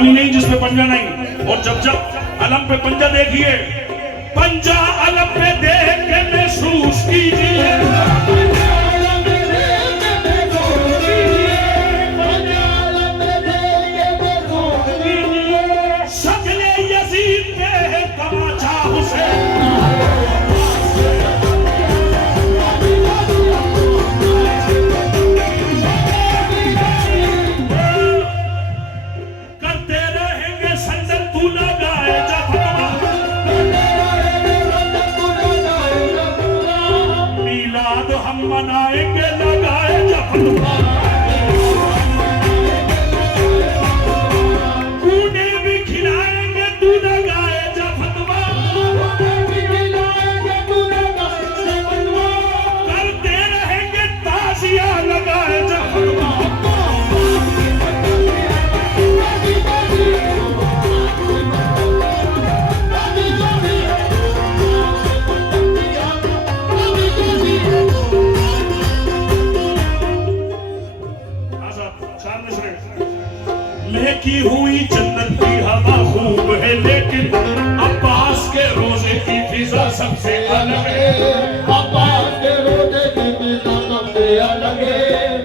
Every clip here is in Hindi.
गुलामी नहीं जिसपे पंजा नहीं। और जब जब अलम पे पंजा देखिए, पंजा अलम पे देख के महसूस कीजिए, शक्ले यजीद पे है तमाचा हुसैन। मनाएंगे लगाए जफलवा, कूने भी खिलाएंगे तू लगाए जफलवा, करते रहेंगे ताजिया लगाए जफलवा। की हुई जन्नत की हवा खूब है, लेकिन अब्बास के रोजे की फिजा सबसे अलग है। अब्बास के रोजे की फिजा सबसे अलग है।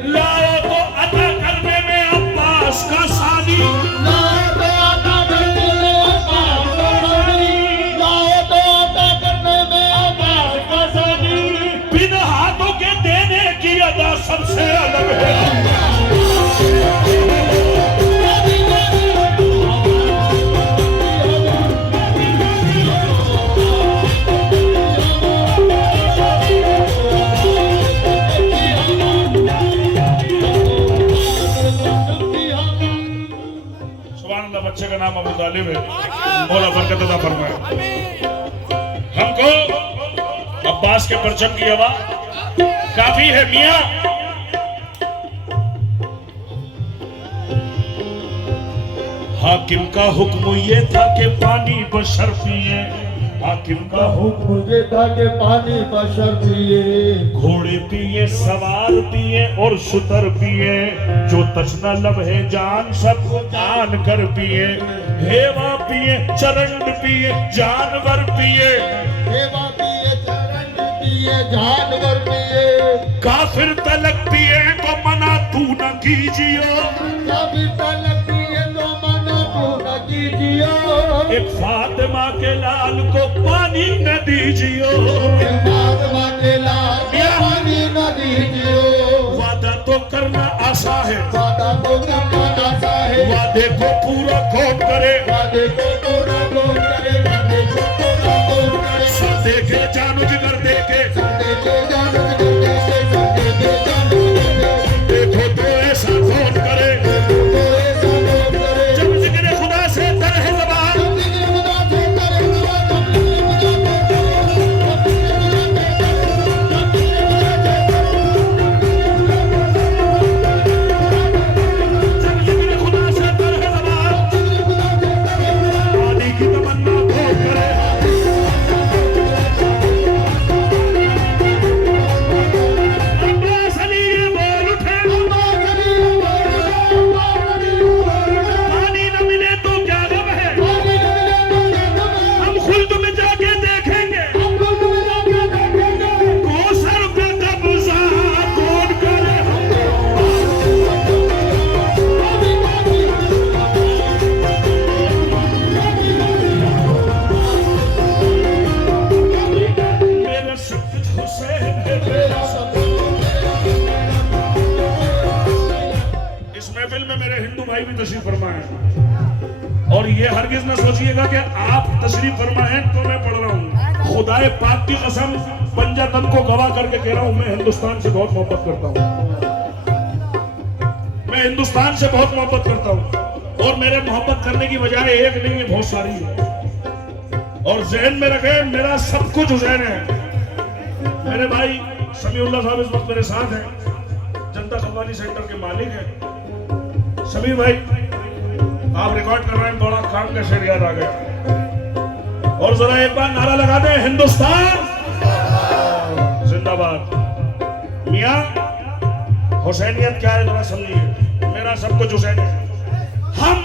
लाओ तो अता करने में अब्बास का सानी, लाओ तो अता करने में अब्बास का सानी, लाओ तो अता करने में अब्बास का सानी। बिन हाथों के देने की अदा सबसे अलग है। बच्चे का नाम अबू तालिब है, मौला बरकत अता फरमाए। हमको अब्बास के परचम की हवा काफी है मियां। हाकिम का हुक्म ये था कि पानी बशर पिए, हाकिम का हुक्म ये था कि पानी बशर पिए, घोड़े पिए, सवार पिए और शुतर पिए, जो तचना लब है जान सबको जान कर पिए। हेवा पिए, चरंड पिए, जानवर पिए, हेवा पिए, चरंड पिए, जानवर पिए। काफिर तलक पिए तो मना तू न कीजियो, काफिर तलक पिए तो मना तू न कीजियो। एक फातिमा के लाल को पानी न दीजियो, एक फातिमा के लाल को पानी न दीजियो। वादा तो करना आसा है, वादा तो करना आसा है, वादे को पूरा कौन करे, वादे को पूरा कौन करे, वादे को पूरा कौन करे। सब देखे जानो जिगर देखे, सब देखे जानो जिगर देखे, सब देखे जानो जिगर देखे। देखो तो ऐसा कौन करे, देखो तो ऐसा कौन करे। जब जिक्र खुदा से तर है ज़बान, जब जिक्र खुदा से तर है ज़बान, जब जिक्र खुदा से तर है ज़बान, पानी की तमन्ना कौन करे। अब्बास अली ये बोल उठे, पानी न मिले तो क्या गम है, हम खुल्द में जाके देखेंगे, कौसर पे कब्जा कौन करे। मेरा सब कुछ हुसैन है, मेरा सब। इस महफिल में मेरे हिंदू भाई भी तशरीफ फरमा है, और ये हरगिज न सोचिएगा कि आप तशरीफ फरमा हैं तो मैं पढ़ रहा हूँ। खुदाए पाक की कसम पंजा तन को गवाह करके कह रहा हूँ, मैं हिंदुस्तान से बहुत मोहब्बत करता हूँ, मैं हिंदुस्तान से बहुत मोहब्बत करता हूँ। और मेरे मोहब्बत करने की वजह एक नहीं है, बहुत सारी है। और जहन में रखे, मेरा सब कुछ हुसैन है। मेरे भाई समीउल्लाह साहब इस वक्त मेरे साथ हैं, जनता कव्वाली सेंटर के मालिक हैं। समीर भाई आप रिकॉर्ड कर रहे हैं, बड़ा काम का शेर याद आ गया। और जरा एक बार नारा लगा दें, हिंदुस्तान जिंदाबाद। मियां हुसैनियत क्या है जरा समझिए, मेरा सब कुछ हुसैन है। हम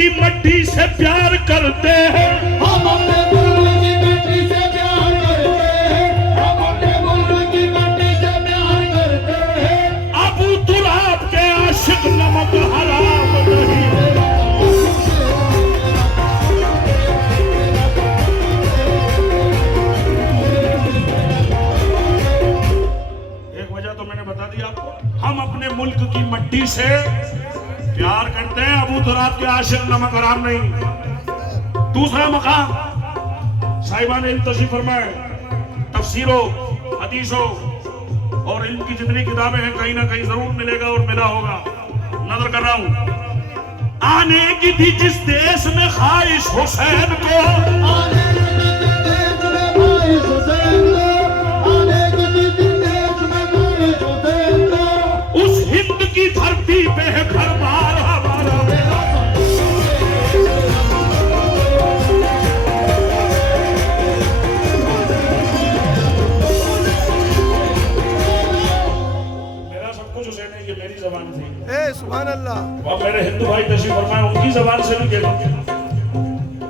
की मट्टी से प्यार करते हैं, हम अपने मुल्क की मिट्टी से प्यार करते हैं, हम अपने मुल्क की मिट्टी से प्यार करते हैं। अबू तुराब के आशिक नमक हराम नहीं। एक वजह तो मैंने बता दी आपको, हम अपने मुल्क की मट्टी से प्यार करते हैं, अबू तुराब के आशिक नमक हराम नहीं। दूसरा मकाम साहिबान इल्म तशरीफ फरमाए, तफसीरों, हदीसों और इल्म की जितनी किताबें हैं कहीं ना कहीं जरूर मिलेगा और मिला होगा। नजर कर रहा हूं, आने की थी जिस देश में ख्वाहिश हुसैन को, आने की देश में ख्वाहिश हुसैन को, आने की देश में ख्वाहिश हुसैन को, उस हिंद की धरती पे है घर बार हमारा। मेरा सब कुछ हुसैन है, ये मेरी जबान थी। सुभान अल्लाह। और मेरे हिंदू भाई तशरीफ फरमाए, उनकी जबान से भी कह दो।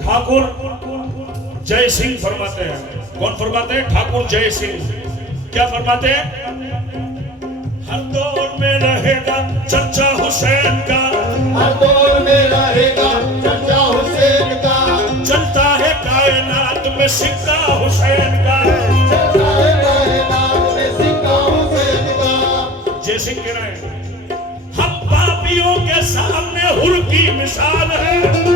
ठाकुर जय सिंह फरमाते हैं। कौन फरमाते हैं? ठाकुर जय सिंह। क्या फरमाते हैं? हर दौर में रहेगा चर्चा हुसैन का, हर दौर में रहेगा चर्चा हुसैन का, चलता है कायनात में सिक्का हुसैन का। चलता है कायनात में सिक्का हुसैन का। जय सिंह कह रहे हैं, हम पापियों के सामने हुर की मिसाल है,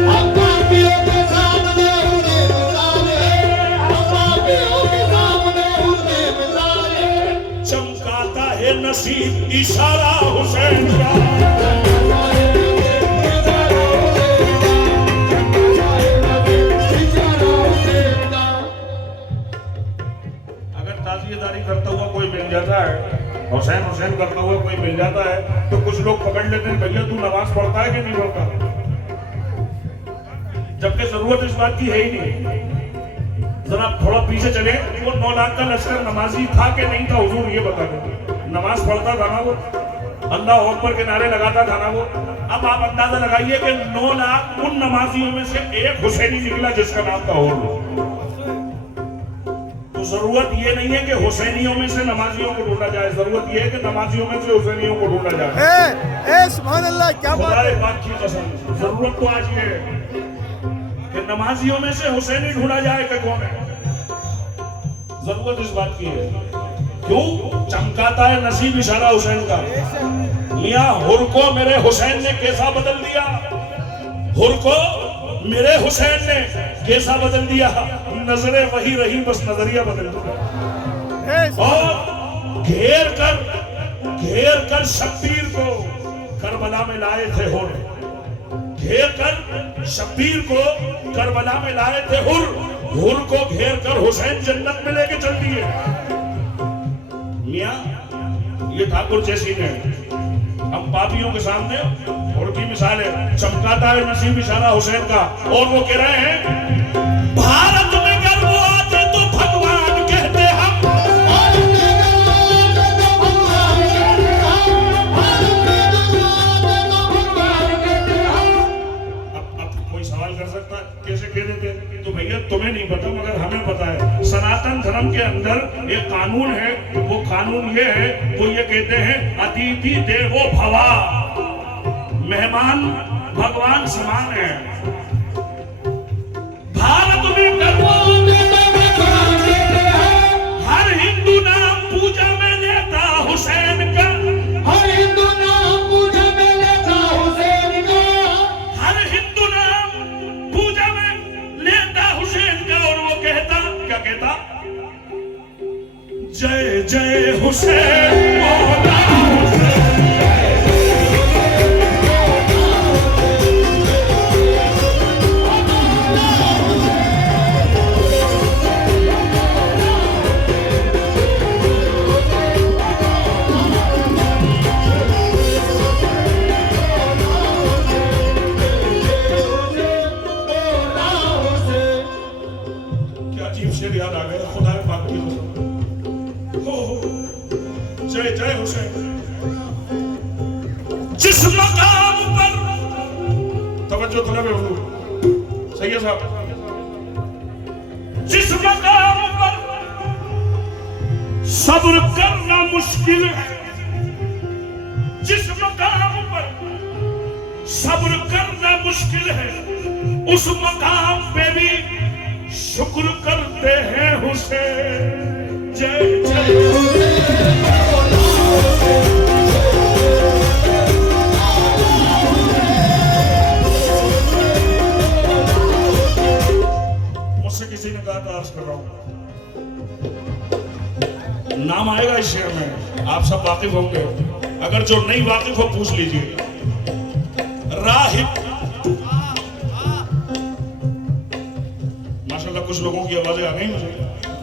हम पापियों के सामने उनकी मिसाल है, हम पापियों के सामने उनकी मिसाल है। चमकाता है नसीब इशारा हुसैन का। अगर ताजियेदारी करता हुआ कोई मिल जाता है, हुसैन हुसैन करता हुआ कोई मिल जाता है, तो कुछ लोग पकड़ लेते हैं, भैया तू नमाज पढ़ता है कि नहीं पढ़ता, जबकि जरूरत इस बात की है ही नहीं। जरा थोड़ा पीछे चले, वो 9 लाख का लश्कर नमाजी था कि नहीं था, हुजूर ये बता दो। नमाज पढ़ता था ना वो, अल्लाह अकबर के नारे लगाता था ना वो। अब आप अंदाजा लगाइए कि 9 लाख उन नमाजियों में से एक हुसैनी निकला जिसका नाम था और। तो जरूरत ये नहीं है कि हुसैनियों में से नमाजियों को ढूंढा जाए, जरूरत ये है कि नमाजियों में से हुसैनियों को ढूंढा जाए। सुभान अल्लाह, क्या बात खुदाए है। पाक की कसम, जरूरत तो आज ये है कि नमाजियों में से हुसैनी ढूंढा जाए कि कौन है। जरूरत इस बात की है, क्यों? चमकाता है नसीब इशारा हुसैन का। मियां हुर को मेरे हुसैन ने कैसा बदल दिया, हुर को मेरे हुसैन ने कैसा बदल दिया। नजरें वही रही, बस नजरिया बदल गया। और घेर कर शब्बीर को करबला में लाए थे हुर, घेर कर शब्बीर को करबला में लाए थे हुर, हुर को घेर कर हुसैन जन्नत में लेके चल दिए। मियां ये ठाकुर जैसी ने हम पापियों के सामने हुर की मिसाल है, चमकाता है नसीब इशारा हुसैन का। और वो कह रहे हैं, भारत में गर्व आते तो भगवान कहते हम, कैसे कह देते हैं? तो भैया तुम्हें नहीं पता मगर हमें पता है। सनातन धर्म के अंदर एक कानून है, वो कानून ये है, वो ये कहते हैं अतिथि देवो भवा, मेहमान भगवान समान है। भारत में गर्व हर हिंदू नाम पूजा में लेता हुसैन का, हर हिंदू नाम पूजा में लेता हुसैन का, हर हिंदू नाम पूजा में लेता हुसैन का। और वो कहता, क्या कहता? जय जय हुसैन मौला हुसैन। तवज्जो तलब है हुजूर। सही है साहब। जिस मकाम पर सब्र करना मुश्किल है, जिस मकाम पर सब्र करना मुश्किल है, उस मकाम पे भी शुक्र करते हैं हुसैन। जय जय मुझसे किसी ने कहा था, अर्ज कर रहा हूं, नाम आएगा इस शेर में, आप सब वाकिफ होंगे, अगर जो नहीं वाकिफ हो पूछ लीजिए। राहिब, माशाल्लाह कुछ लोगों की आवाजें आ गई मुझे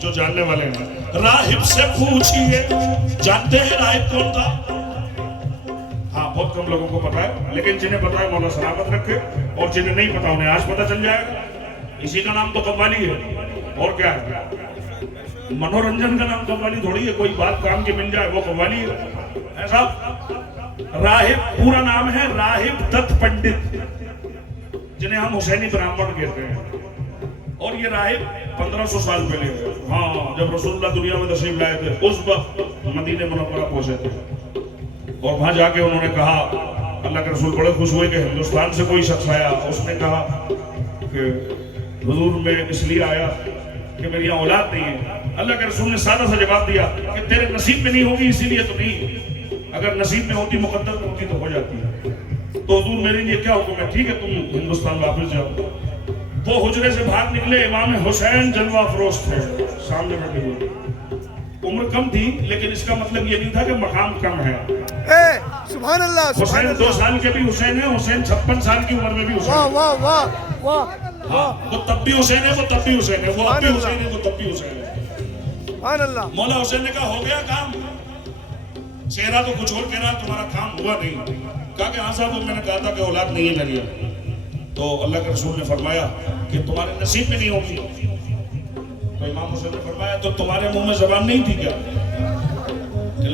जो जानने वाले हैं। राहिब से पूछिए, जानते हैं राहिब कौन था? हाँ, बहुत कम लोगों को पता है, लेकिन जिन्हें पता है मौला सलामत रखे, और जिन्हें नहीं पता उन्हें आज पता चल जाएगा। इसी का नाम तो कव्वाली है, और क्या है? मनोरंजन का नाम कव्वाली थोड़ी है, कोई बात काम की मिल जाए वो कव्वाली है। ऐसा राहिब पूरा नाम है राहिब दत्त पंडित, जिन्हें हम हुसैनी ब्राह्मण कहते हैं। और ये राहिब 1500 साल पहले, हाँ, जब रसूलुल्लाह दुनिया में तशरीफ लाए थे, उस वक्त मदीने मुनव्वरा पहुंचे थे, और वहां जाके उन्होंने कहा, अल्लाह के रसूल बड़े खुश हुए कि हिंदुस्तान से कोई शख्स आया। उसने कहा कि हुजूर मैं इसलिए आया कि मेरी यहाँ औलाद नहीं है। अल्लाह के रसूल ने सादा सा जवाब दिया कि तेरे नसीब में नहीं होगी इसीलिए तो नहीं, अगर नसीब में होती, मुकद्दर में होती तो हो जाती है। तो हुजूर मेरे लिए क्या हुक्म है? ठीक है, तुम हिंदुस्तान वापस जाओ। वो हुजरे से बाहर निकले, इमाम हुसैन जलवा फरोश थे, सामने बैठे हुए। उम्र कम थी, लेकिन इसका मतलब ये नहीं था कि मकाम कम है। सुभान अल्लाह, हुसैन 2 साल के भी हुसैन है, हुसैन 56 साल की उम्र में भी हुसैन। वाह वाह वाह वाह, हाँ, वो तब भी हुसैन है, वो तब भी हुसैन है, वो अब भी हुसैन है, वो तब भी हुसैन है। सुभान अल्लाह। मौला हुसैन ने कहा, हो गया काम? चेहरा तो कुछ और कह रहा, तुम्हारा काम हुआ नहीं। कहा कि हाँ साहब, मैंने कहा था कि औलाद नहीं है मेरी। तो अल्लाह के रसूल ने फरमाया कि तुम्हारे नसीब में नहीं होगी। तो इमाम हुसैन ने फरमाया, तो तुम्हारे मुंह में जबान नहीं थी क्या?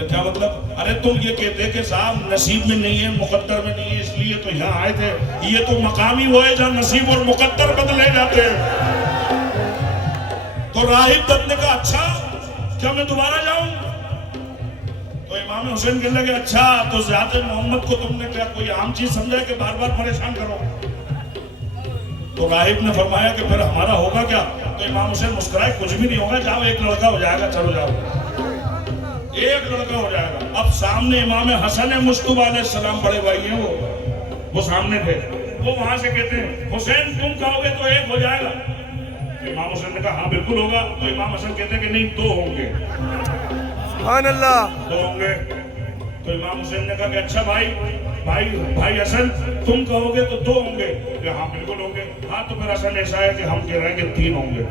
क्या मतलब? अरे तुम ये कहते कि साहब नसीब में नहीं है, मुकद्दर में नहीं है, इसलिए तो यहाँ आए थे। ये तो मकाम ही वो है जहाँ नसीब और मुकद्दर बदले जाते हैं। तो राहिब दत्त ने कहा, अच्छा क्या मैं दोबारा जाऊं? तो इमाम हुसैन कहने लगे, अच्छा तो ज़ाते मोहम्मद को तुमने क्या कोई आम चीज समझा कि बार बार परेशान करो? तो राहिब ने फरमाया कि फिर हमारा होगा क्या? तो इमाम हुसैन मुस्कुराए, कुछ भी नहीं होगा, जाओ एक लड़का हो जाएगा, चलो जाओ, एक लड़का हो जाएगा। अब सामने इमाम हसन मुस्तफा अलैहिस्सलाम, बड़े भाई हैं वो सामने थे। वो वहां से कहते हैं, हुसैन तुम कहोगे तो एक हो जाएगा? इमाम हुसैन ने कहा, हाँ बिल्कुल होगा। तो इमाम हसन कहते हैं कि नहीं, 2 होंगे। सुभान अल्लाह। 2 होंगे। तो इमाम हुसैन ने कहा कि अच्छा भाई हसन तुम कहोगे तो 2 होंगे? हाँ बिल्कुल होंगे। हाँ तो फिर हसन ऐसा है कि हम कह रहे हैं कि 3 होंगे।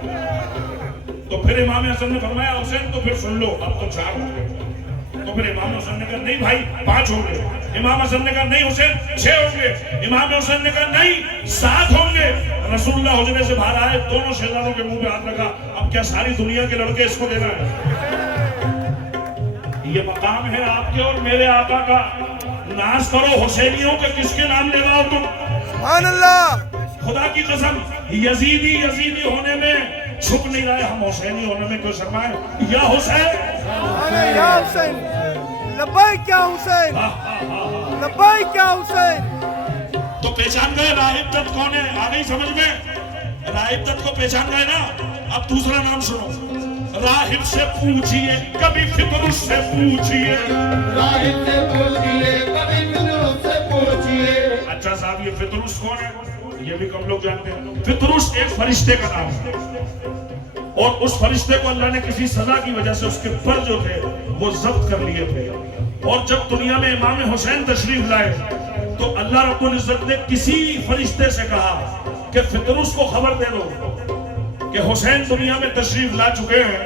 तो फिर इमाम हसन ने फरमाया, हुसैन तो फिर सुन लो, अब तो 4 होंगे। तो फिर इमाम हुसैन ने कहा, नहीं भाई 5 होंगे। इमाम हसन ने कहा, नहीं हुसैन 6 होंगे। इमाम हुसैन ने कहा, नहीं 7 होंगे। रसूलुल्लाह हुजरे से बाहर आए, दोनों शहजादों के मुंह पे हाथ रखा, अब क्या सारी दुनिया के लड़के इसको देना है? ये मकाम है आपके और मेरे आका का। नाज करो हुसैनियों के, किसके नाम ले रहा हो तुम? सुभान अल्लाह। खुदा की कसम, यजीदी होने में छुप नहीं रहा है, हम हुसैनी होने में क्यों शर्माए? या हुसैन, या हुसैन, लब्बैक क्या हुसैन, लब्बैक क्या हुसैन। तो पहचान गए राहिब दत्त कौन है? आ गई समझ में? राहिब दत्त को पहचान गए ना? अब दूसरा नाम सुनो। राहिब से पूछिए, कभी फितरुस से पूछिए, राहिब से पूछिए, कभी फितरुस से पूछिए। अच्छा साहब, ये फितरुस कौन है? ये भी कम लोग जानते हैं। फितरुस एक फरिश्ते का नाम है, और उस फरिश्ते को अल्लाह ने किसी सजा की वजह से उसके पर जो थे वो जब्त कर लिए थे। और जब दुनिया में इमाम हुसैन तशरीफ लाए तो अल्लाह रब्बुल इज्जत ने किसी फरिश्ते से कहा कि फितरुस को खबर दे दो कि हुसैन दुनिया में तशरीफ ला चुके हैं,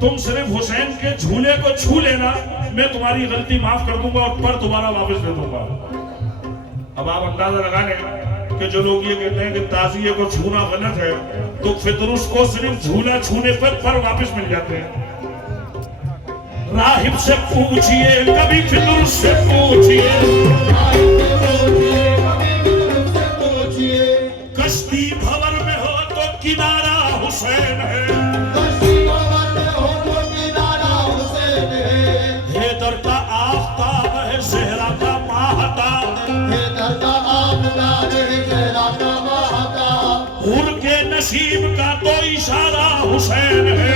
तुम सिर्फ हुसैन के झूले को छू लेना, मैं तुम्हारी गलती माफ कर दूंगा और पर दोबारा वापस दे दूंगा। अब आप अंदाजा लगा लें कि जो लोग ये कहते हैं कि ताजिए को छूना गलत है, तो फितरुस को सिर्फ झूला छूने पर वापस मिल जाते हैं। राहिब से पूछिए, कभी फितरुस से पूछिए, रे तेरा तबाहता हुर के नसीब का तो इशारा हुसैन है,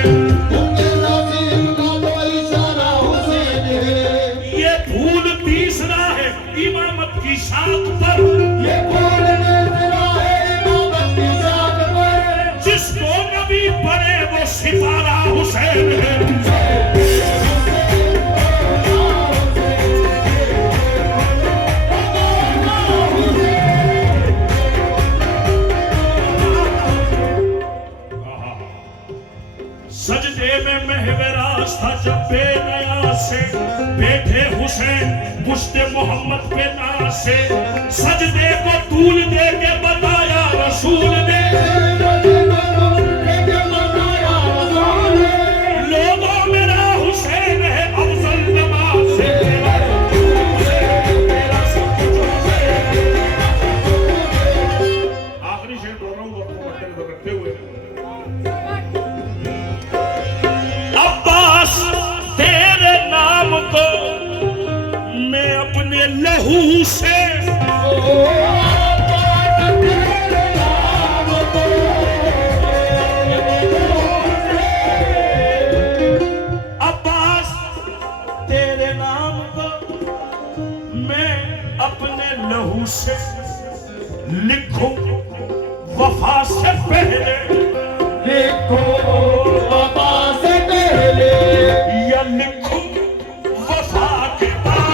उनके नसीब का तो इशारा हुसैन है ये फूल तीसरा है इमामत की शाख पर, ये फूल तीसरा है इमामत की शाख पर जिसको नबी पड़े वो सितारा हुसैन है। सजदे में महवेरास था जब बेनया से बैठे हुसैन पुश्ते मोहम्मद पे नासे, सजदे को तूल दे के बताया रसूल ने, लोगों मेरा हुसैन है अफजल नमाज से, आखिरी शेर बोल रहा हूँ रखते हुए, अब्बास तेरे नाम को मैं अपने लहू से अब्बास तेरे नाम को मैं अपने लहू से लिखूं वफा से पहले, लिखो बाबा से पहले या लिखूं वफा के बाद।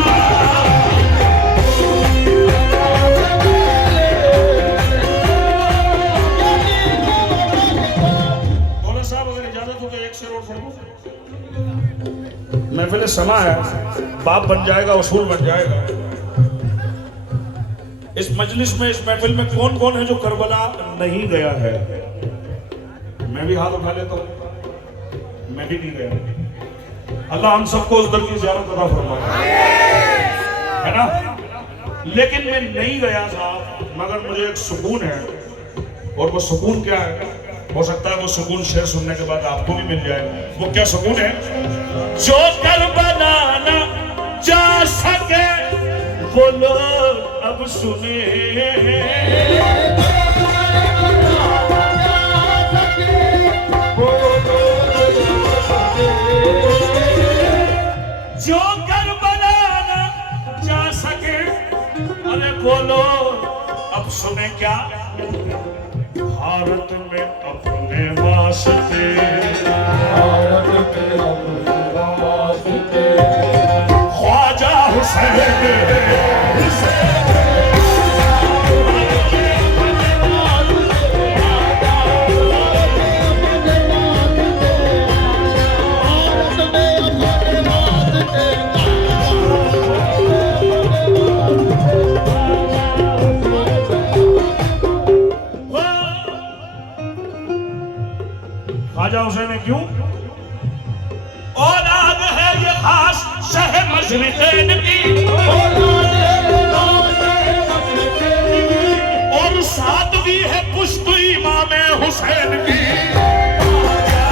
बोले साहब अगर इजाजत हो तो एक शेर और पढ़ दूं। महफिल समा है, बाप बन जाएगा वसूल बन जाएगा। इस मजलिस में इस महफिल में कौन कौन है जो करबला नहीं गया है? मैं भी हाथ उठा लेता हूं, मैं भी नहीं गया। अल्लाह हम सबको उस दर की ज़ियारत अता फरमाए, है ना। लेकिन मैं नहीं गया साहब, मगर मुझे एक सुकून है, और वो सुकून क्या है? हो सकता है वो सुकून शेर सुनने के बाद आपको भी मिल जाए। वो क्या सुकून है? जो करबला ना जा सके वो लोग अब सुने, जो करबला ना जा सके, अरे बोलो अब सुने क्या? भारत में अपने वास्ते, भारत में अपने वास्ते ख्वाजा हुसैन ख्वाजा हुसैन है। क्यों? औलाद है ये खास शह मशरिक़ैन की, और सातवीं है पुश्त इमाम हुसैन की। ख्वाजा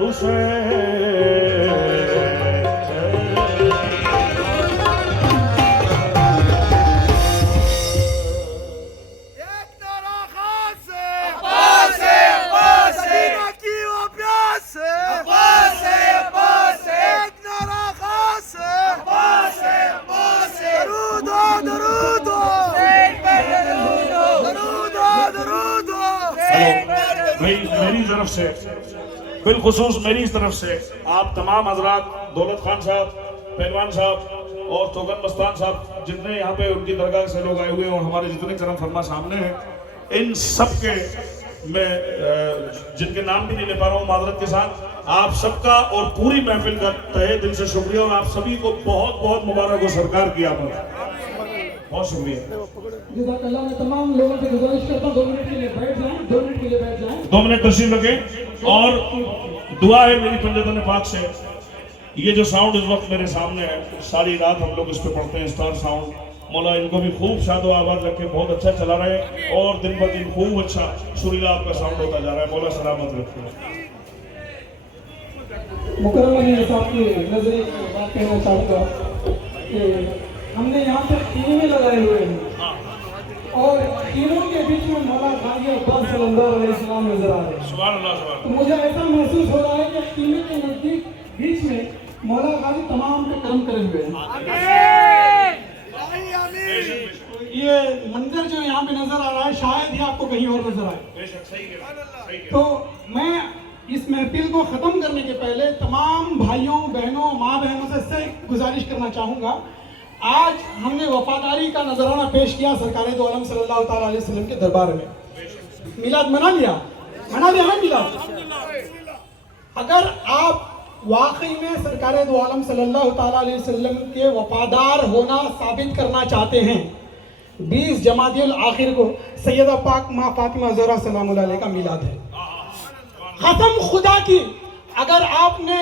हुसैन मेरी तरफ से, बिलखुसूस मेरी तरफ से आप तमाम हजरात, दौलत खान साहब, पहलवान साहब और तोगन मस्तान साहब, जितने यहाँ पे उनकी दरगाह से लोग आए हुए हैं और हमारे जितने करम फरमा सामने हैं, इन सब के मैं जिनके नाम भी नहीं ले पा रहा हूँ माजरत के साथ, आप सबका और पूरी महफिल का तहे दिल से शुक्रिया, और आप सभी को बहुत बहुत मुबारक हो सरकार की आमद। बहुत शुक्रिया। जज़ाकल्लाह। मैं तमाम लोगों से गुजारिश करता हूँ 2 मिनट के लिए बैठ जाएं, 2 मिनट के लिए बैठ जाएं। 2 मिनट तशरीफ रखें, और दुआ है मेरी पंजतन पाक से। ये जो साउंड इस वक्त मेरे सामने है, सारी रात हम लोग इस पे पढ़ते हैं, स्टार साउंड। मौला इनको भी खूब शादो आबाद रखे, बहुत अच्छा चला रहे हैं, और दिन ब दिन खूब अच्छा सुरीला आपका साउंड होता जा रहा है। मौला सलामत रखे। मुकर्रमा ने साहब की नजरिए की बात कहना चाहूँगा कि हमने यहाँ पे टीमें लगाए हुए हैं और तीनों के बीच में मौला गाजी अब्बास सल्लल्लाहु अलैहि वसल्लम नजर आ रहे हैं। सुभान अल्लाह, सुभान अल्लाह। तो मुझे ऐसा महसूस हो रहा है कि टीमें के नजदीक बीच में मौला गाजी तमाम पे कर्म करे हुए हैं। तो ये मंजर जो यहाँ पे नजर आ रहा है शायद ही आपको कहीं और नजर आए। बेशक सही है। तो मैं इस महफिल को ख़त्म करने के पहले तमाम भाइयों बहनों माँ बहनों से इससे गुजारिश करना चाहूँगा, आज हमने वफादारी का नजराना पेश किया सरकार दो आलम सल्लल्लाहु ताला अलैहि वसल्लम के दरबार में। मिलाद मना लिया ना मिलाद। अगर आप वाकई में सरकार दो आलम सल्लल्लाहु ताला अलैहि वसल्लम के वफादार होना साबित करना चाहते हैं, 20 जमादियुल आखिर को सैयदा पाक माँ फातिमा ज़हरा सलामुल्लाह अलैहा का मिलाद है। कसम खुदा की, अगर आपने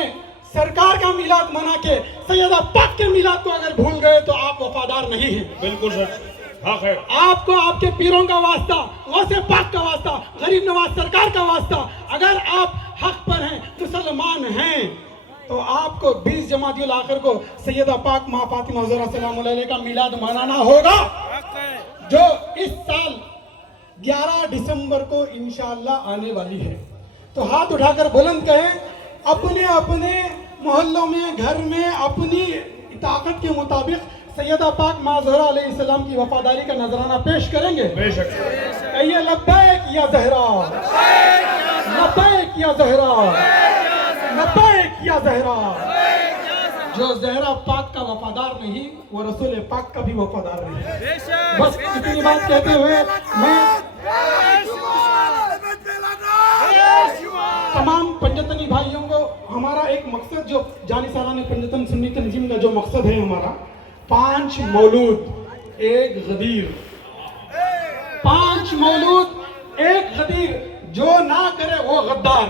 सरकार का मिलाद मना के सैयदा पाक के मिलाद को अगर भूल गए तो आप वफादार नहीं हैं। बिल्कुल सच, हाँ है। आपको आपके पीरों का वास्ता, गौसे पाक का वास्ता, गरीब नवाज सरकार का वास्ता, अगर आप हक पर हैं, मुसलमान हैं, तो आपको 20 जमादियुल आखिर को सैयदा पाक माँ फातिमा ज़हरा सलामुल्लाह अलैहा का मिलाद मनाना होगा, जो इस साल 11 दिसंबर को इंशाअल्लाह आने वाली है। तो हाथ उठाकर बुलंद कहें, अपने अपने मोहल्लों में, घर में अपनी ताकत के मुताबिक सैयदा पाक माँ ज़हरा अलैहिस्सलाम की वफादारी का नजराना पेश करेंगे। बेशक। कहिए लब्बैक या ज़हरा, लब्बैक या ज़हरा, लब्बैक या ज़हरा। जो ज़हरा पाक का वफादार नहीं, वो रसूल पाक का भी वफादार नहीं। बस इतनी बात कहते हुए मैं तमाम पंजतनी भाइयों को, हमारा एक मकसद जो जानी सालाना पंजतन सुन्नी तंजीम का जो मकसद है हमारा, 5 मौलूद 1 गदीर, 5 मौलूद 1 गदीर, जो ना करे वो गद्दार।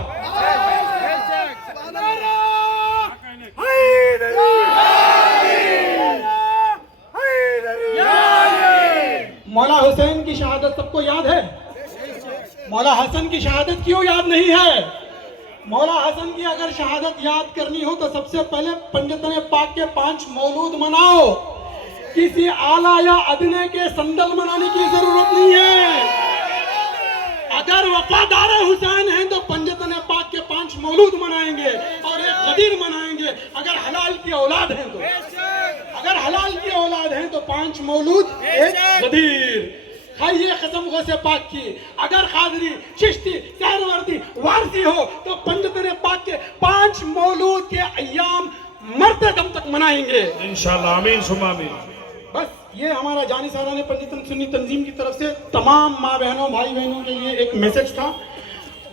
मौला हुसैन की शहादत सबको याद है, मौला हसन की शहादत क्यों याद नहीं है? मौला हसन की अगर शहादत याद करनी हो तो सबसे पहले पंजतन पाक के 5 मौलूद मनाओ। किसी आला या अदने के संदल मनाने की जरूरत नहीं है। अगर वफादार हुसैन हैं तो पंजतन पाक के 5 मौलूद मनाएंगे और 1 गदीर मनाएंगे। अगर हलाल की औलाद हैं तो, अगर हलाल की औलाद हैं तो 5 मौलूद 1 गदीर। खाइए कसम गौसे पाक की, अगर कादरी, चिश्ती, सहरवर्दी, वारसी हो तो पंजतन पाक के 5 मौलूद के अय्याम मरते दम तक मनाएंगे इंशाअल्लाह। आमीन सुम्मा आमीन। बस ये हमारा जानी सालाना पंजतन सुन्नी तंजीम की तरफ से तमाम माँ बहनों भाई बहनों के लिए एक मैसेज था।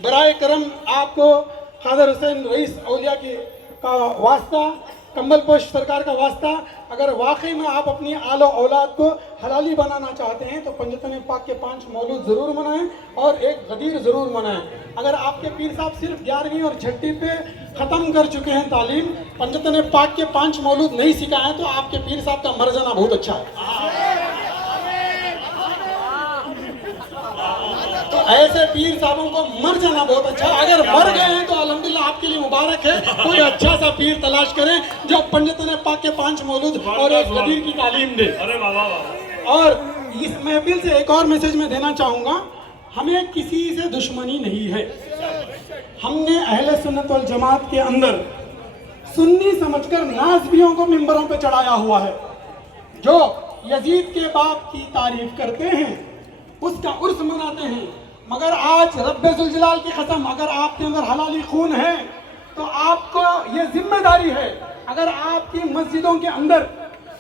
बराए करम आपको कादर हुसैन रईस औलिया की का वास्ता, कंबल पोश सरकार का वास्ता, अगर वाकई में आप अपनी आलो औलाद को हलाली बनाना चाहते हैं तो पंजतन पाक के 5 मौलूद ज़रूर मनाएं और 1 गदीर ज़रूर मनाएं। अगर आपके पीर साहब सिर्फ 11वीं और 6वीं पे ख़त्म कर चुके हैं तालीम, पंजतन पाक के 5 मौलूद नहीं सिखाएं तो आपके पीर साहब का मर जाना बहुत अच्छा है। तो ऐसे पीर साहबों को मर जाना बहुत अच्छा है। अगर मर गए हैं तो अल्हम्दुलिल्लाह आपके लिए मुबारक है। कोई अच्छा सा पीर तलाश करें जो पंजतन पाक के 5 मौलूद और 1 गदीर की तालीम दे। अरे वाह वाह वाह। और इस महफिल से एक और मैसेज मैं देना चाहूँगा, हमें किसी से दुश्मनी नहीं है। हमने अहले सुन्नत वल जमात के अंदर सुन्नी समझकर नाज़बियों को मिंबरों पे चढ़ाया हुआ है। जो यजीद के बाप की तारीफ करते हैं उसका उर्स मनाते हैं, मगर आज रब्बे जुल जलाल की कसम, अगर आपके अंदर हलाली खून है तो आपको ये जिम्मेदारी है, अगर आपकी मस्जिदों के अंदर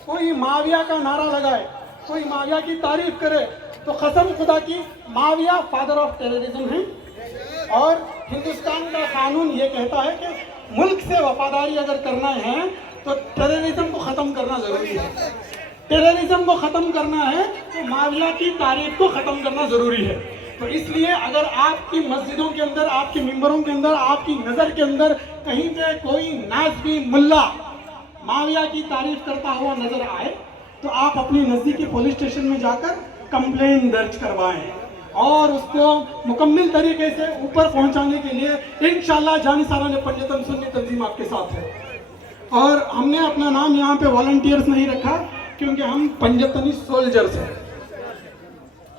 कोई माविया का नारा लगाए, कोई माविया की तारीफ करे, तो कसम खुदा की माविया फादर ऑफ टेररिज्म है। और हिंदुस्तान का कानून ये कहता है कि मुल्क से वफादारी अगर करना है तो टेररिज्म को ख़त्म करना ज़रूरी है। टेररिज्म को ख़त्म करना है तो माविया की तारीफ को ख़त्म करना ज़रूरी है। तो इसलिए अगर आपकी मस्जिदों के अंदर, आपके मिंबरों के अंदर, आपकी नज़र के अंदर कहीं पे कोई नाज़बी मुल्ला माविया की तारीफ करता हुआ नजर आए तो आप अपनी नज़दीकी पुलिस स्टेशन में जाकर कंप्लेन दर्ज करवाएं। और उसको मुकम्मल तरीके से ऊपर पहुंचाने के लिए इंशाल्लाह जानी सारान पंजतन सुन्नी तंजीम आपके साथ है। और हमने अपना नाम यहाँ पे वॉलंटियर्स नहीं रखा क्योंकि हम पंजतनी सोल्जर्स हैं।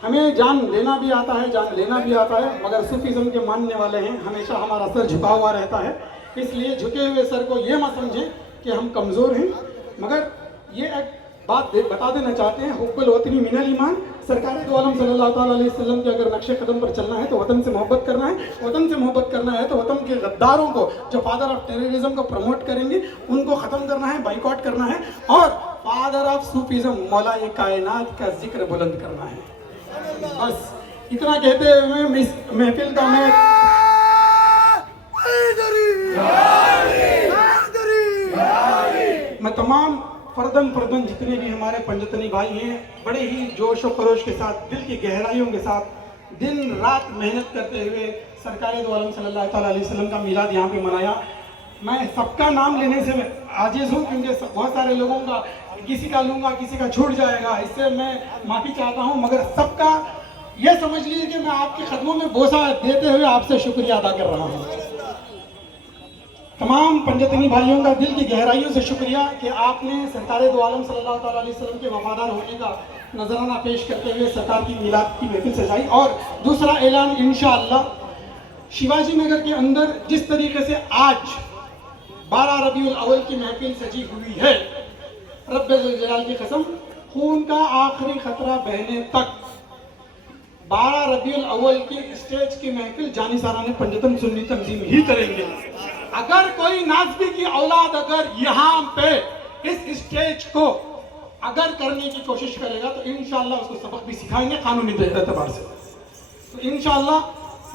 हमें जान देना भी आता है, जान लेना भी आता है, मगर सूफीज़म के मानने वाले हैं, हमेशा हमारा सर झुका हुआ रहता है। इसलिए झुके हुए सर को ये मत समझें कि हम कमज़ोर हैं, मगर ये एक बात बता देना चाहते हैं, हुब्बुल वतनी मिनल ईमान। सरकार दो आलम सल्लल्लाहु अलैहि वसल्लम के अगर नक्शे कदम पर चलना है तो वतन से मोहब्बत करना है, वतन से मोहब्बत करना है तो वतन के गद्दारों को, जो फादर ऑफ टेररिज्म को प्रमोट करेंगे, उनको ख़त्म करना है, बाइकआउट करना है, और फादर ऑफ सूफीज़म मौला कायनात का जिक्र बुलंद करना है। बस इतना कहते हुए मैं इस महफिल का मैं तमाम फर्दन जितने भी हमारे पंजतनी भाई हैं, बड़े ही जोश और खरोश के साथ, दिल की गहराइयों के साथ दिन रात मेहनत करते हुए सरकार दो आलम सल्लल्लाहु अलैहि वसल्लम का मिलाद यहाँ पे मनाया। मैं सबका नाम लेने से आजिज़ हूँ क्योंकि बहुत सारे लोगों का किसी का लूँगा, किसी का छूट जाएगा, इससे मैं माफ़ी चाहता हूँ। मगर सबका ये समझ लीजिए कि मैं आपके कदमों में बोसा देते हुए आपसे शुक्रिया अदा कर रहा हूँ। तमाम पंजतनी भाइयों का दिल की गहराइयों से शुक्रिया कि आपने सरकार दो आलम सल्लल्लाहु अलैहि वसल्लम के वफादार होने का नजराना पेश करते हुए सरकार की मिलाद की महफिल सजाई। और दूसरा ऐलान, इंशाअल्लाह शिवाजी नगर के अंदर जिस तरीके से आज 12 रबीउल अव्वल की महफिल सजी हुई है, रब्बे ज़ुल जलाल की कसम, खून का आखिरी खतरा बहने तक 12 रबीउल अव्वल की स्टेज की महफिल जानी सारान पंजतन सुन्नी तंजीम ही करेंगे। अगर कोई नाज़बी की औलाद अगर यहाँ पे इस स्टेज को अगर करने की कोशिश करेगा तो इंशाअल्लाह उसको सबक भी सिखाएंगे कानूनी एतबार से। तो इंशाअल्लाह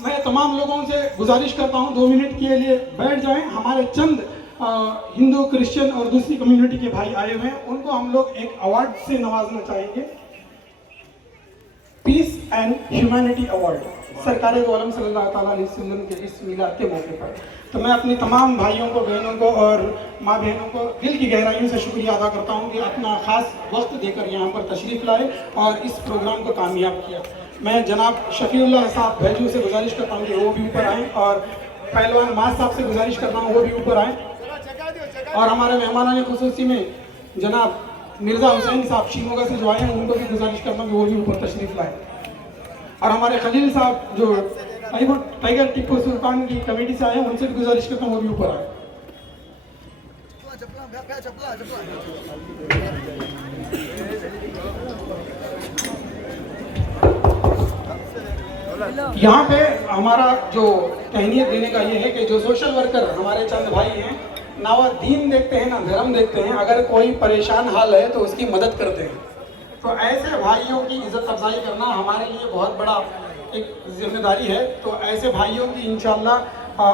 मैं तमाम लोगों से गुजारिश करता हूँ 2 मिनट के लिए बैठ जाएं। हमारे चंद हिंदू, क्रिश्चियन और दूसरी कम्युनिटी के भाई आए हुए हैं, उनको हम लोग एक अवार्ड से नवाजना चाहेंगे, पीस एंड ह्यूमैनिटी अवार्ड, सरकार दो आलम सल्लल्लाहु अलैहि वसल्लम के इस मिलाद के मौके पर। तो मैं अपने तमाम भाइयों को, बहनों को और माँ बहनों को दिल की गहराइयों से शुक्रिया अदा करता हूँ कि अपना ख़ास वक्त देकर यहाँ पर तशरीफ़ लाए और इस प्रोग्राम को कामयाब किया। मैं जनाब शफीउल्लाह साहब भैजू से गुजारिश करता हूँ कि वो भी ऊपर आएँ, और पहलवान माज साहब से गुजारिश करता हूँ वो भी ऊपर आएँ, और हमारे मेहमानान खुसूसी में जनाब मिर्ज़ा हुसैन साहब शिमोगा से जो आए हैं उनको भी गुजारिश करता हूँ कि वो भी ऊपर तशरीफ़ लाए। और हमारे खलील साहब जो टाइगर टिप्पू सुल्तान की कमेटी से आए हैं उनसे भी गुजारिश करता हूँ वो भी ऊपर आए। यहाँ पे हमारा जो तहनीत देने का ये है कि जो सोशल वर्कर हमारे चंद भाई हैं, ना वो दीन देखते हैं ना धर्म देखते हैं, अगर कोई परेशान हाल है तो उसकी मदद करते हैं। तो ऐसे भाइयों की इज्जत अफजाई करना हमारे लिए बहुत बड़ा एक जिम्मेदारी है। तो ऐसे भाइयों की इंशाअल्लाह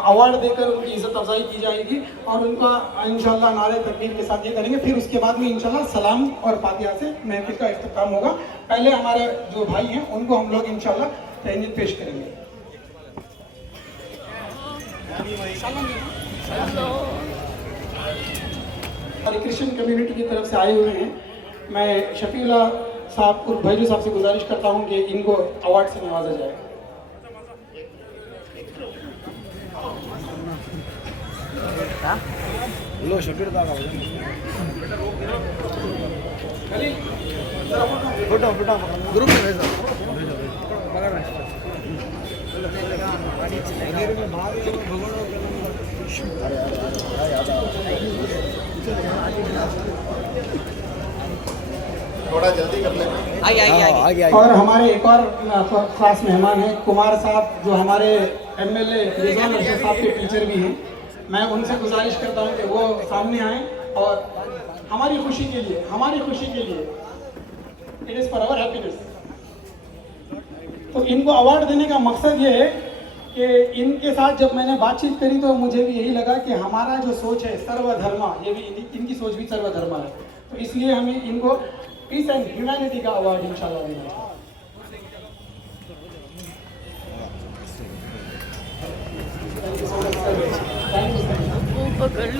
अवार्ड देकर उनकी इज्जत अफजाई की जाएगी और उनका इंशाअल्लाह नारे तकबीर के साथ ये करेंगे। फिर उसके बाद में इंशाअल्लाह सलाम और फातिहा से महफिल का इख्तिताम होगा। पहले हमारे जो भाई हैं उनको हम लोग इंशाअल्लाह तहनीत पेश करेंगे। और क्रिश्चियन कम्युनिटी की तरफ से आए हुए हैं, मैं शफीउल्लाह साहब और भैजू साहब से गुजारिश करता हूं कि इनको अवार्ड से नवाजा जाए। लो शफीर दा का फोटो ग्रुप में भेजो थोड़ा जल्दी कर लेना। और हमारे एक और खास मेहमान हैं कुमार साहब, जो हमारे एमएलए रिजवान अरशद साहब के टीचर भी हैं। मैं उनसे गुजारिश करता हूं कि वो सामने आएँ और हमारी खुशी के लिए it is for our happiness. तो इनको अवार्ड देने का मकसद ये है कि इनके साथ जब मैंने बातचीत करी तो मुझे भी यही लगा कि हमारा जो सोच है सर्वधर्मा, ये भी इनकी सोच भी सर्वधर्मा है। तो इसलिए हमें इनको पीस एंड ह्यूमैनिटी का अवार्ड इंशाल्लाह देना है।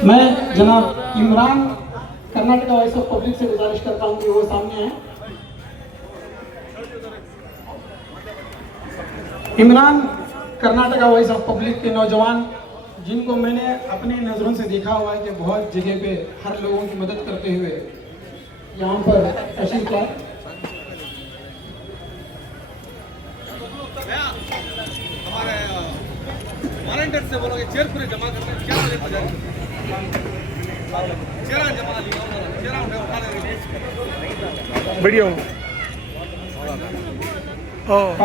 मैं जनाब Imran Karnataka voice of public से गुजारिश करता हूँ कि वो सामने आए। Imran Karnataka voice of public के नौजवान, जिनको मैंने अपनी नज़रों से देखा हुआ है कि बहुत जगह पे हर लोगों की मदद करते हुए यहाँ पर तशरीफ लाए। वॉलंटियर से बोलोगे चेयर पूरे जमा करना क्या लेकर जाएंगे चेयर जमा लिया चेयर उठा ले बढ़िया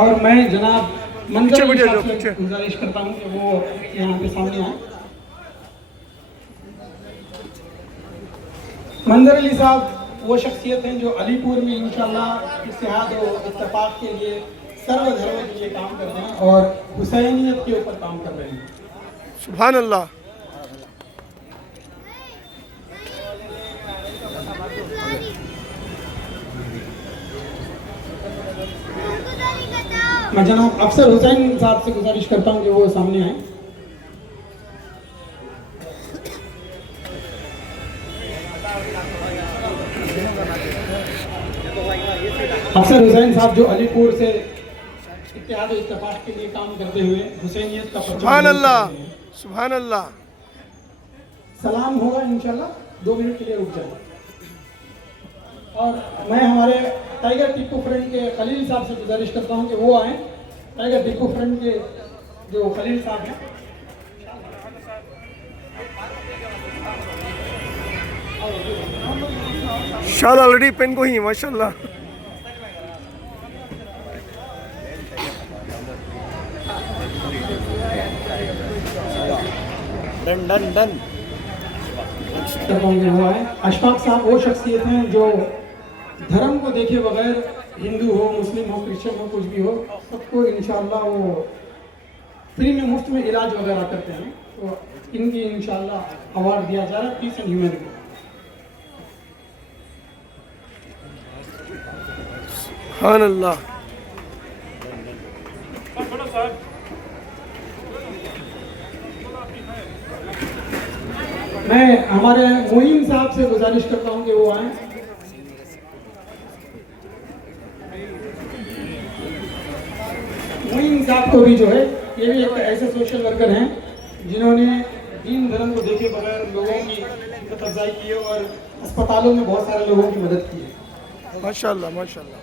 और मैं जनाब मंजर अली साहब से गुजारिश करता हूँ कि वो यहाँ पे सामने आए। मंजर अली साहब वो शख्सियत हैं जो अलीपुर में इंशाल्लाह इत्तेहाद और इत्तेफाक के लिए सर्वधर्म के लिए काम कर रहे हैं और हुसैनियत के ऊपर काम कर रहे हैं। सुभान अल्लाह। मैं जनाब अफसर हुसैन साहब से गुजारिश करता हूं कि वो सामने आए। अफसर हुसैन साहब जो अलीपुर से इत्तेहाद और इत्तेफाक के लिए काम करते हुए हुसैनियत का सुभान अल्लाह सुभान अल्लाह। सलाम होगा इंशाल्लाह, 2 मिनट के लिए रुक जाए। और मैं हमारे टाइगर टिप्पू फ्रेंड के खलील साहब से गुजारिश करता हूं कि वो आए। टाइगर टिप्पू फ्रेंड के जो खलील साहब हैं, शाल ऑलरेडी पेन को ही माशाल्लाह। डन वो आए। अशफाक साहब वो शख्सियत हैं जो धर्म को देखे बगैर, हिंदू हो मुस्लिम हो क्रिश्चियन हो कुछ भी हो, सबको इंशाल्लाह वो फ्री में मुफ्त में इलाज वगैरह करते हैं। तो इनकी इंशाल्लाह अवार्ड दिया जा रहा है पीस एंड ह्यूमैनिटी। सुभान अल्लाह। मैं हमारे मोइन साहब से गुजारिश करता हूं कि वो आए। मोइन साहब को भी जो है, ये भी एक ऐसे सोशल वर्कर हैं जिन्होंने दीन धर्म को देखे बगैर लोगों की हिम्मत अफजाई की है और अस्पतालों में बहुत सारे लोगों की मदद की है। माशाल्लाह माशाल्लाह।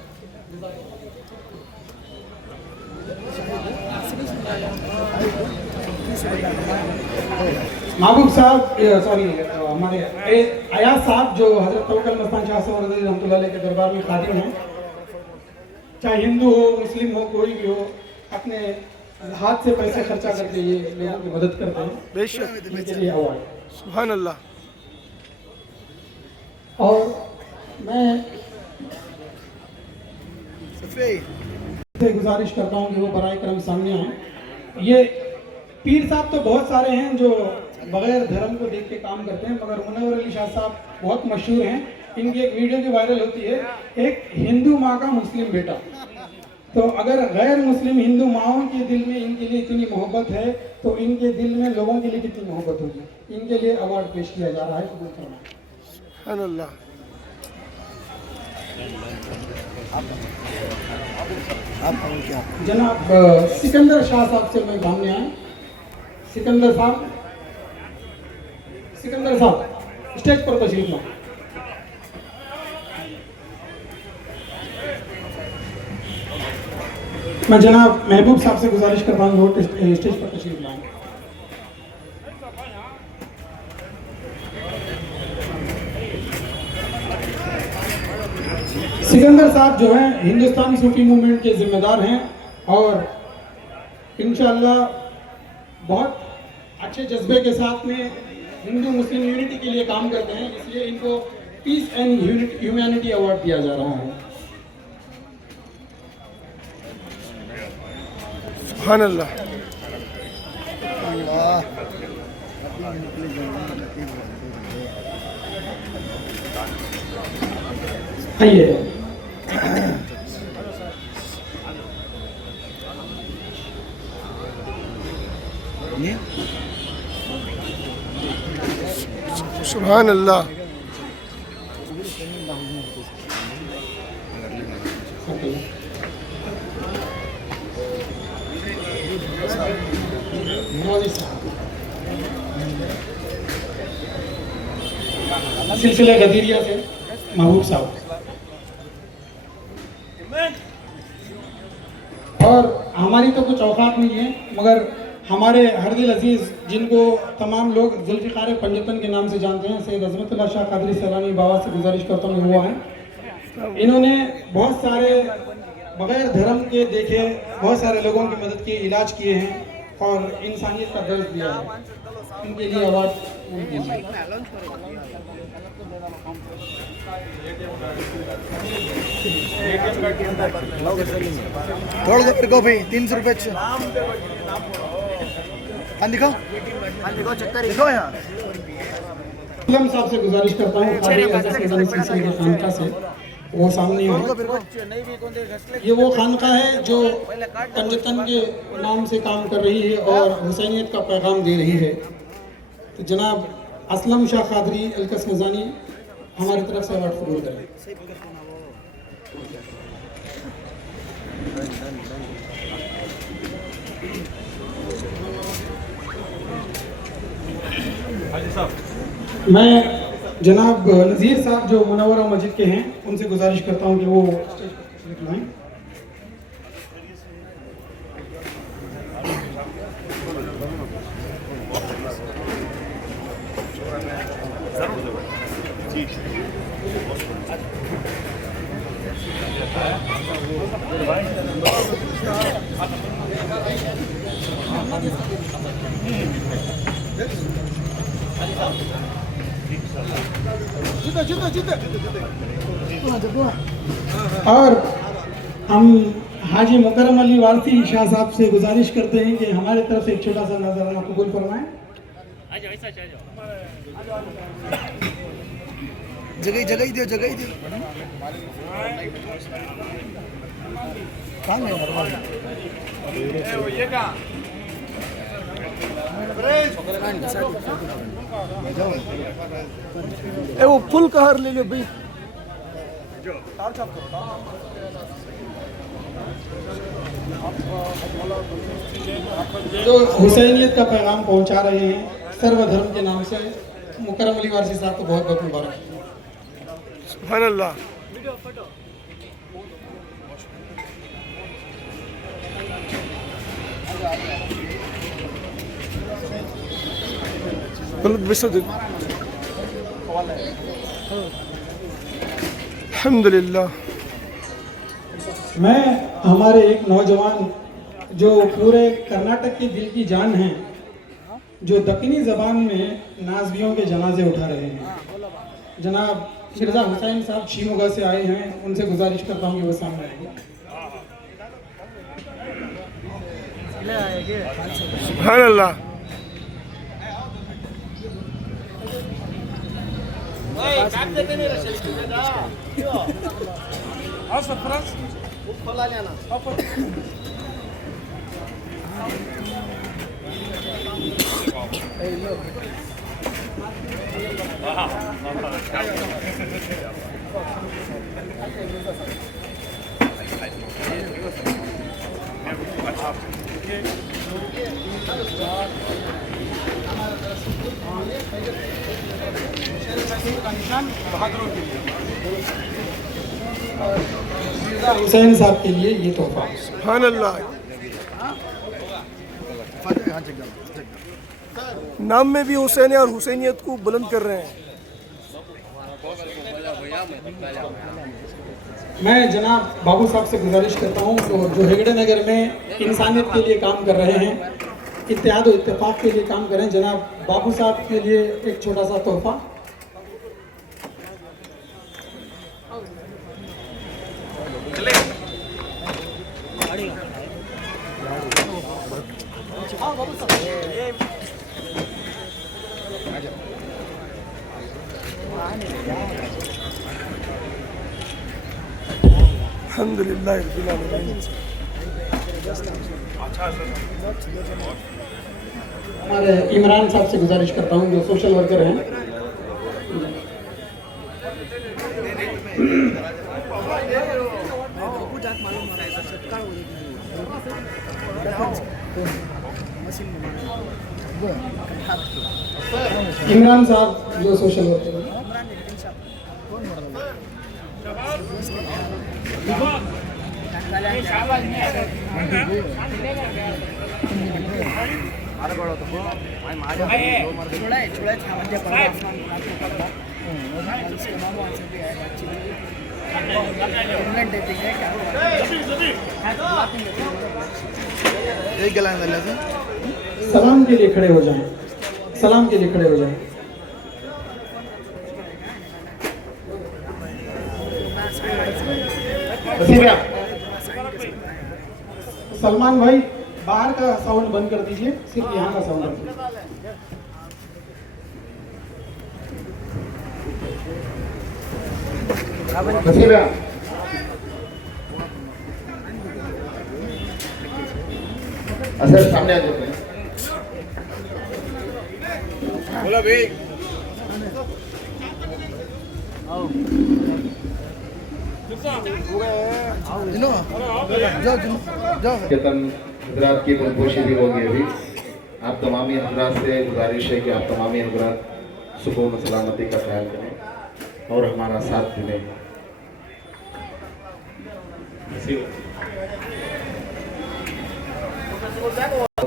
महबूब साहब, सॉरी हमारे अयाज साहब जो हजरत तवक्कल मस्तान शाह साहब रज़ी रहमतुल्लाह अलैह के दरबार में खादिम हैं, चाहे हिंदू हो मुस्लिम हो कोई भी हो, अपने हाथ से पैसे खर्चा करके ये लोगों की मदद करते हैं। बेशक इनके लिए अवार्ड। सुभान अल्लाह। और मैं से गुजारिश करता हूँ कि वो बराए करम सामने आए। ये पीर साहब तो बहुत सारे हैं जो बगैर धर्म को देख के काम करते हैं, मगर मुनव्वर अली शाह साहब बहुत मशहूर हैं। इनकी एक वीडियो जो वायरल होती है, एक हिंदू माँ का मुस्लिम बेटा। तो अगर गैर मुस्लिम हिंदू माओं के दिल में इनके लिए इतनी मोहब्बत है तो इनके दिल में लोगों के लिए कितनी मोहब्बत होगी। इनके लिए अवार्ड पेश किया जा रहा है। कबूल फरमाएं। सुभान अल्लाह। जनाब सिकंदर शाह साहब से मैं सामने आए। सिकंदर साहब स्टेज पर तशरीफ लाएं। मैं जनाब महबूब साहब से गुजारिश करता हूँ वो स्टेज पर तशरीफ लाएं। सिकंदर साहब जो हैं हिंदुस्तानी सूफी मूवमेंट के जिम्मेदार हैं और इंशाअल्लाह बहुत अच्छे जज्बे के साथ में हिंदू मुस्लिम यूनिटी के लिए काम करते हैं, इसलिए इनको पीस एंड ह्यूमैनिटी अवार्ड दिया जा रहा है। सुभान अल्लाह। आइए। सुभान अल्लाह। नवाजी साहब, सिलसिले गदीरिया से महबूब साहब, और हमारी तो कुछ औकात नहीं है, मगर हमारे हरदिल अजीज जिनको तमाम लोग जुल्फ़िकार पंजतन के नाम से जानते हैं, सैयद अज़मतुल्लाह शाह क़ादरी सैलानी बाबा से गुजारिश करता हूँ वो आए। इन्होंने बहुत सारे बग़ैर धर्म के देखे बहुत सारे लोगों की मदद की, इलाज किए हैं और इंसानियत का दर्ज दिया है। इनके लिए अवार्ड दीजिए। थोड़ा सा फिर को भाई 300 रुपये दिखाओ दिखाओ यहाँ। असलम साहब से गुजारिश करता हूँ खानका से वो सामने हो। ये वो खानका है जो पंजतन के नाम से काम कर रही है और हुसैनियत का पैगाम दे रही है। तो जनाब असलम शाह क़ादरी अलकस नज़ानी हमारी तरफ से अवार्ड कबूल करें। मैं जनाब नज़ीर साहब जो मुनव्वरा मस्जिद के हैं उनसे गुजारिश करता हूं कि वो स्टेज पर लाएं। और हम हाजी मुकरम अली वारसी शाह साहब से गुजारिश करते हैं कि हमारे तरफ से एक छोटा सा नजराना कबूल फरमाएं। जगह ही दो वो फुल कहर ले लो भाई। जो हुसैनियत का पैगाम पहुंचा रहे हैं सर्वधर्म के नाम से, मुकरम अली वारसी साहब को बहुत बहुत मुबारक। सुभान अल्लाह। अल्हम्दुलिल्लाह। मैं हमारे एक नौजवान जो पूरे कर्नाटक के दिल की जान हैं, जो दक्कनी ज़बान में नाज़वियों के जनाजे उठा रहे हैं, जनाब मिर्ज़ा हुसैन साहब शिमोगा से आए हैं, उनसे गुजारिश करता हूँ कि वो सामने आएंगे। सुभान अल्लाह। हुसैन साहब के लिए ये तोहफा। सुभान अल्लाह। नाम में भी हुसैन है और हुसैनियत को बुलंद कर रहे हैं। मैं जनाब बाबू साहब से गुजारिश करता हूँ तो जो हेगड़े नगर में इंसानियत के लिए काम कर रहे हैं, इत्तेहाद और इत्तेफाक के लिए काम कर रहे हैं, जनाब बाबू साहब के लिए एक छोटा सा तोहफा। अल्हम्दुलिल्लाह रब्बिल आलमीन। हमारे इमरान साहब से गुजारिश करता हूँ जो सोशल वर्कर हैं। इमरान साहब जो सोशल वर्कर हैं। सलाम के लिए खड़े हो जाएं, सलाम के लिए खड़े हो जाएं। सलमान भाई बाहर का साउंड बंद कर दीजिए, सिर्फ यहाँ का साउंड रखिए। सर सामने आ जाते हैं। केतन हजरात की मनपोशी भी होगी अभी। आप तमामी हजरात से गुजारिश है कि आप तमामी हजरात सुकून सलामती का ख्याल करें और हमारा साथ दें।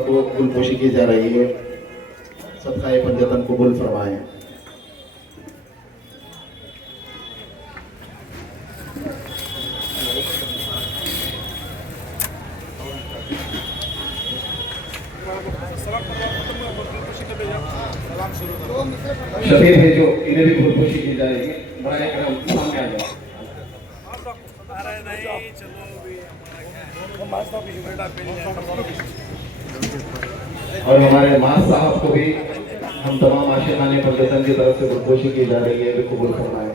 गुलपोशी की जा रही है, सबका ये पंजतन कबूल फरमाएं। शबीर है जो इन्हें भी गुलपोशी की जा रही है, बड़ा करम सामने आ जाओ। और हमारे मास साहब को भी हम तमाम आशिकाने पंजतन की तरफ से गुलपोशी की जा रही है, भी कबूल फरमाएं।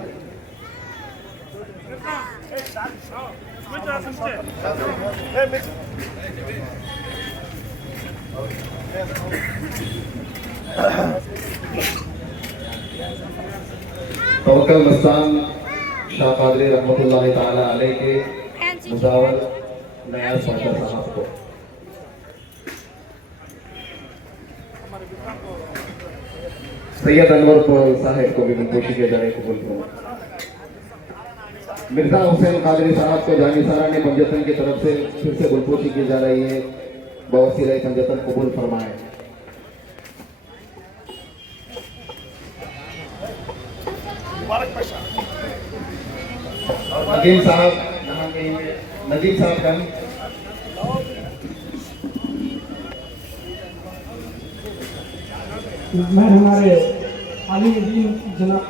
तवक्कल मस्तान शाह कादरी रहमतुल्लाह ताला अलैह के मुजावर नयाज पाशा साहब को, सैयद अनवर साहब को भी गुलपोशी के जाने कबूल फरमाएं। मिर्जा हुसैन कादरी साहब को जानिसारा ने पंजतन की तरफ से फिर से गुलपोशी की जा रही है, बवसीले पंजतन कबूल फरमाएं। नदीम साहब, नदीम साहब का मैं हमारे आलिमुद्दीन जनाब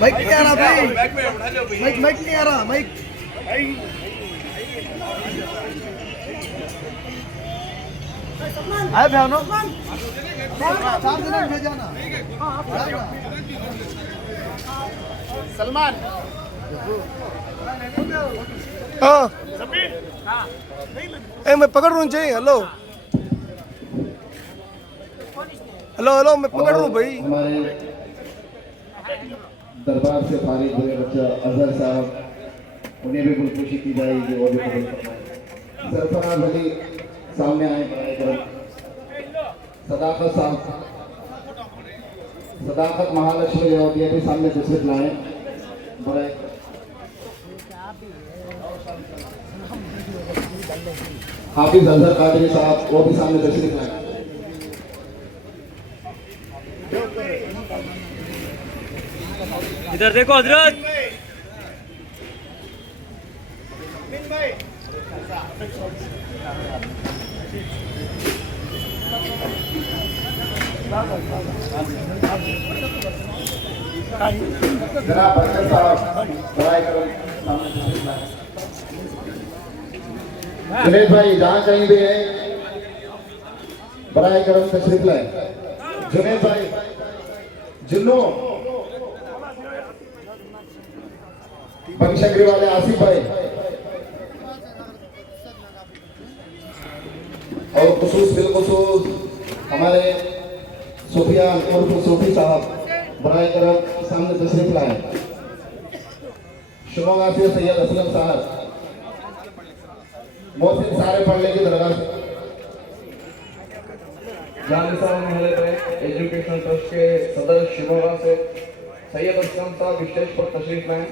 माइक नहीं आ रहा भाई, माइक नहीं आ रहा, माइक आए भैया भेजाना सलमान। हाँ मैं पकड़ रहा हूँ जी। हेलो हेलो हेलो मैं पकड़ रहा हूँ भाई। हमारे दरबार से फारिग हुए बच्चा अजहर साहब, उन्हें भी गुलपोशी की जाएगी, वो भी कबूल फरमाएं। सरफराज अली सामने आए। सदाकत साहब, सदाकत महालक्ष्मी रेवतिया भी सामने तशरीफ लाए। बड़े हाफिज अजहर कादरी साहब, वो भी सामने तशरीफ लाए। इधर देखो हजरत। जनाब बरकत साहब, बड़ा करम सामने तशरीफ लाए। जुनेद भाई जहाँ कहीं भी है, बड़ा करम तशरीफ लाए। जुनेद भाई, जुन्नू बनशंकरी वाले आसिफ भाई और खुसूस बिलखुसूस हमारे सुफियान उर्फ सूफी साहब, बराए करम सामने तशरीफ लाए। शिमोगा से सैयद असलम साहब मोहसिन सारे पढ़ने की दरगाह से जानिसा महल एजुकेशनल ट्रस्ट के सदर शिमोगा से सैयद असलम साहब स्टेज पर तशरीफ लाए।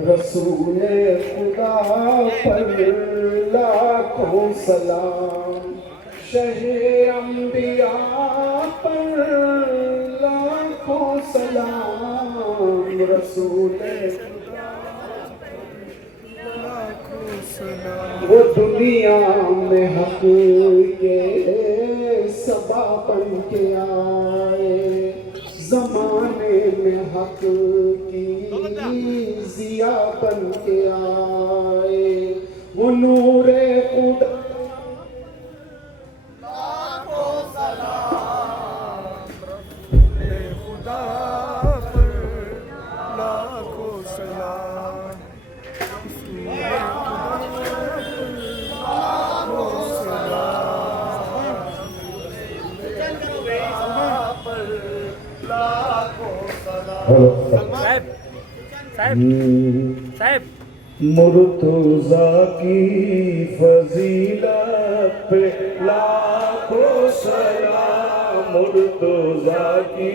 रसूले खुदा पर लाखों सलाम, शहे अंबिया पर लाखों सलाम, रसूले वो दुनिया में हक के सबा बन के आए, जमाने में हक की जिया बन के आए, वो नूरे खुदा मुर्तज़ा की फजीलत पे लाखों सलाम, मुर्तज़ा की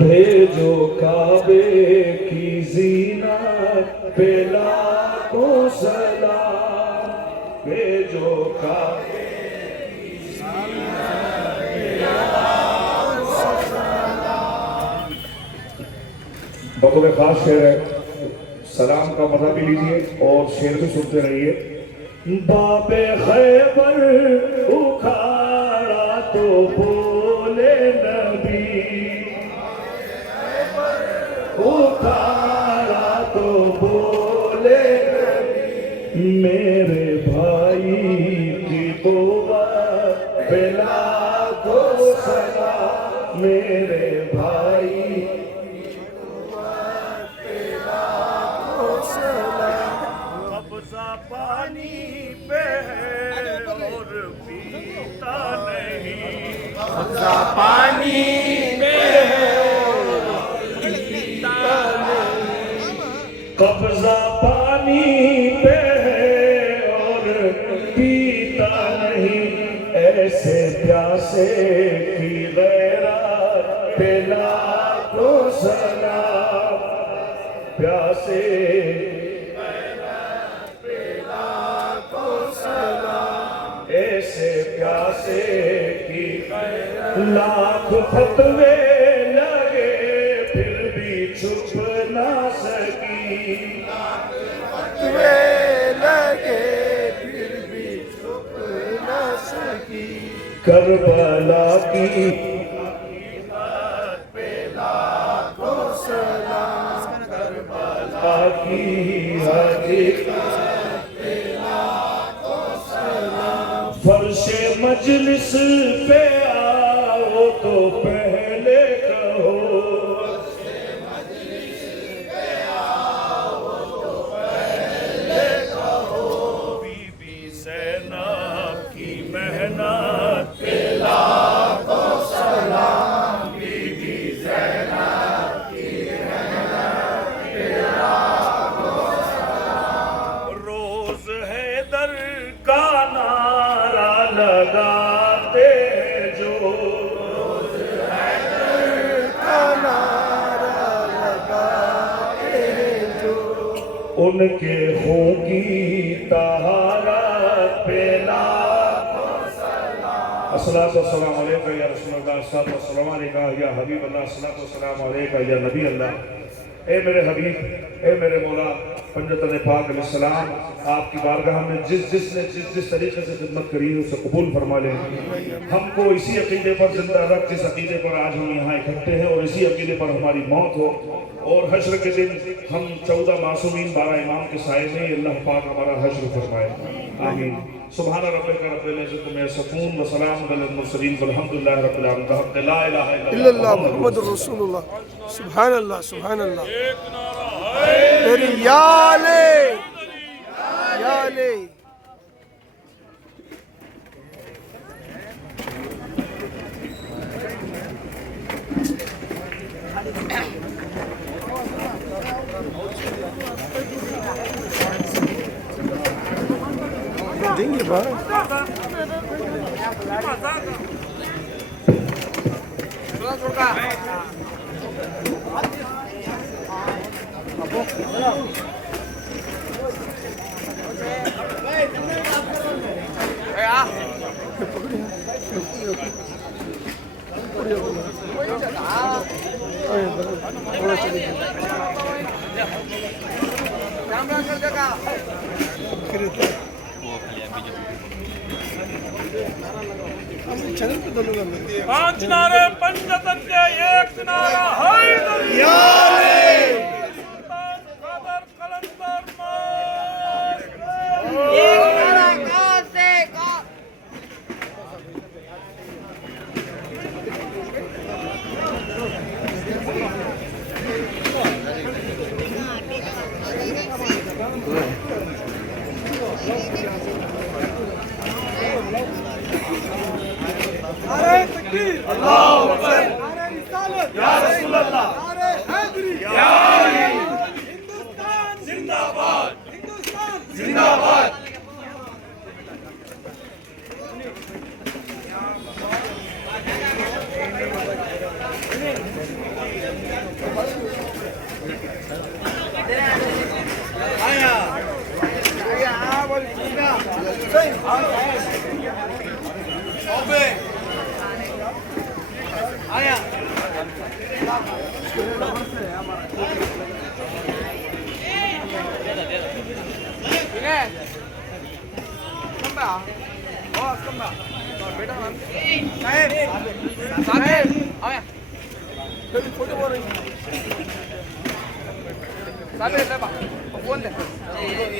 भेजो काबे की ज़ीनत पे लाखों सलाम, भेजो काबे बतौर खास शेर है, सलाम का मजा भी लीजिए और शेर भी सुनते रहिए। बाबे खैबर उखाड़ा तो बोले नबी, उखाड़ा तो बोले नबी, मेरे भाई की तौबा पे लाखों सलाम, मेरे भाई पानी पे है और पीता नहीं, कब्जा पानी पे है और पीता नहीं, कब्जा पानी पे है और पीता नहीं, ऐसे प्यासे की गैरत पे लाखों सलाम, प्यासे ऐसे प्यासे की लाख फतवे लगे फिर भी छुप ना सकी, फतवे लगे फिर भी छुप ना सकी, करबला की पे लाखों सलाम, करबला की हकीकत फर्शे मजलिस पे आओ तो पहले कहो, बीबी ज़ैनब की मेहनत पे लाखों सलाम, बीबी उनके खून की तहारत पे अस्सलातु वस्सलाम अलैका या रसूलल्लाह, अस्सलातु वस्सलाम अलैका या हबीब अल्लाह, अस्सलातु वस्सलाम अलैका या नबी अल्लाह। ए मेरे हबीब, ए मेरे मौला पंजतन पाक अलैहिस्सलाम, आपकी बारगाह में जिसने जिस तरीके से खिदमत करी है उसे कबूल फरमा लें। हमको इसी अकीदे पर जिंदा रख जिस अकीदे पर आज हम यहाँ इकट्ठे हैं, और इसी अकीदे पर हमारी मौत हो, और हश्र के दिन हम 14 मासूमीन 12 इमाम के साए में अल्लाह पाक हमारा हश्र फरमाए, आमीन। सुभान रब्बिका रब्बिल इज्जति अम्मा यसिफून व सलामुन अलल मुरसलीन वल्हम्दुलिल्लाहि रब्बिल आलमीन। ला इलाहा इल्लल्लाह मुहम्मदुर रसूलुल्लाह। सुभान अल्लाह, सुभान अल्लाह। तेरी या ले, या ले। देंगे बाहर। पांच नारे पंचतन के एक नारा हैदरी या ले। सुल्तान कादर कलंदर मार नारे तकबीर, अल्लाहु अकबर। नारे रिसालत, या रसूल अल्लाह। नारे हैदरी, या अली। हिंदुस्तान जिंदाबाद, हिंदुस्तान जिंदाबाद।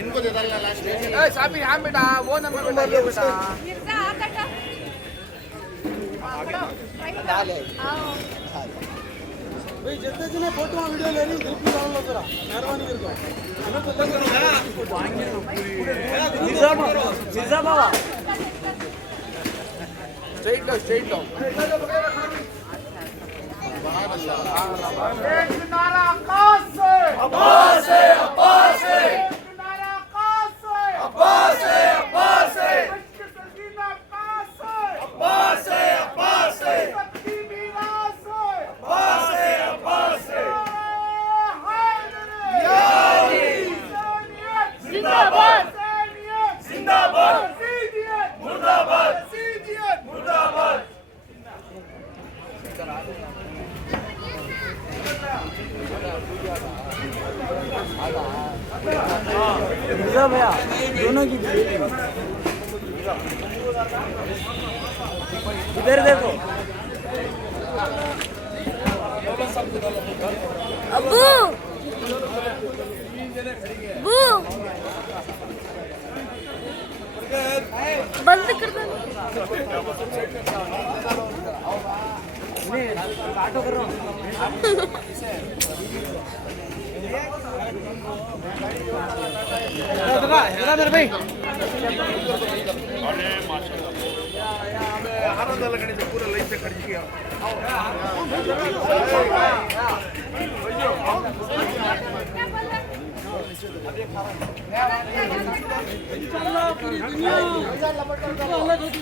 इनको दे डालना लास्ट में। साबी हाँ बेटा, वो नंबर बेटा, ये बेटा। भाई जितने जने फोटो वीडियो ले रही ग्रुप में डाल लो जरा, मेहरबानी करके। हमें तो लग रहा है जीजा बाबा स्ट्रेट लो, स्ट्रेट लो। एक नारा आकाश से, अब्बास है, अब्बास है। एक नारा आकाश से, अब्बास है, अब्बास है। इश्क सकीना आकाश से, अब्बास है, अब्बास है। शक्ति मीरास से, अब्बास है, अब्बास है। हैदरी, या अली। हुसैनियत जिंदाबाद, हुसैनियत जिंदाबाद। यजीदियत मुर्दाबाद, यजीदियत मुर्दाबाद। जीजा भैया दोनों की इधर देखो। अब्बू अब्बू बंद कर दो। काटो कर रहा हूँ। मेरे भाई पूरा लाइन से खड़ी किया। इंशाल्लाह पूरी दुनिया अलग होती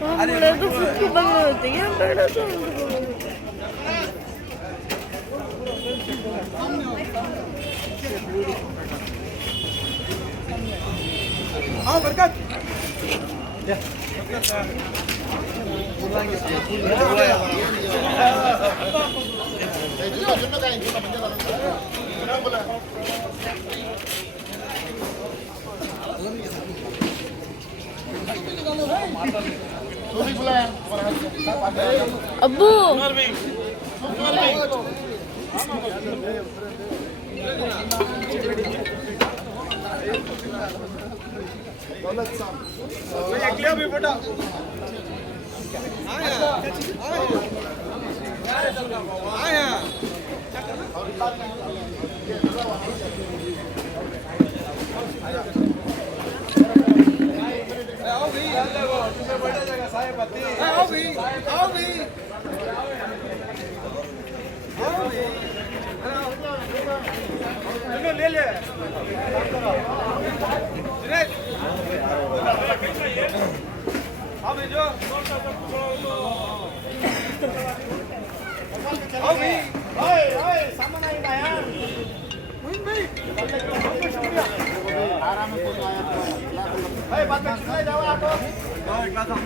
아무래도 부끄러워요. 되게 힘들어서. आओ बरकत अब्बू क्लियर भी फोटो आया आओ भी तुम्हें बैठा जाएगा साहेब आओ भी आओ भी ले ले आओ भी जो आओ भी ओए ओए सामान आई ना यार मोइन भाई शुक्रिया आराम में फोटो आया भाई बाद में कितना जाओ ऑटो एक क्लास हम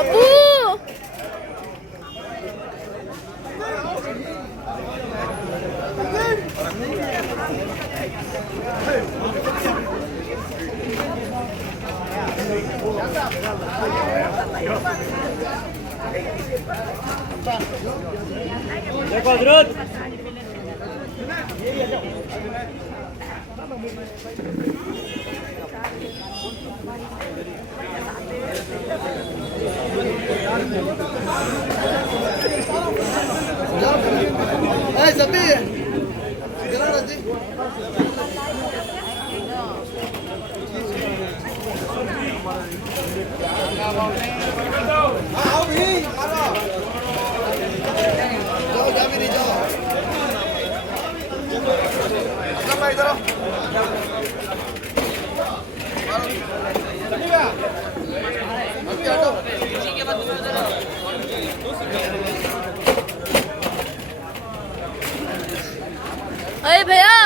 अब्बू आओ भी जाओ जा भी नहीं जाओ अच्छा भाई इधर अरे भैया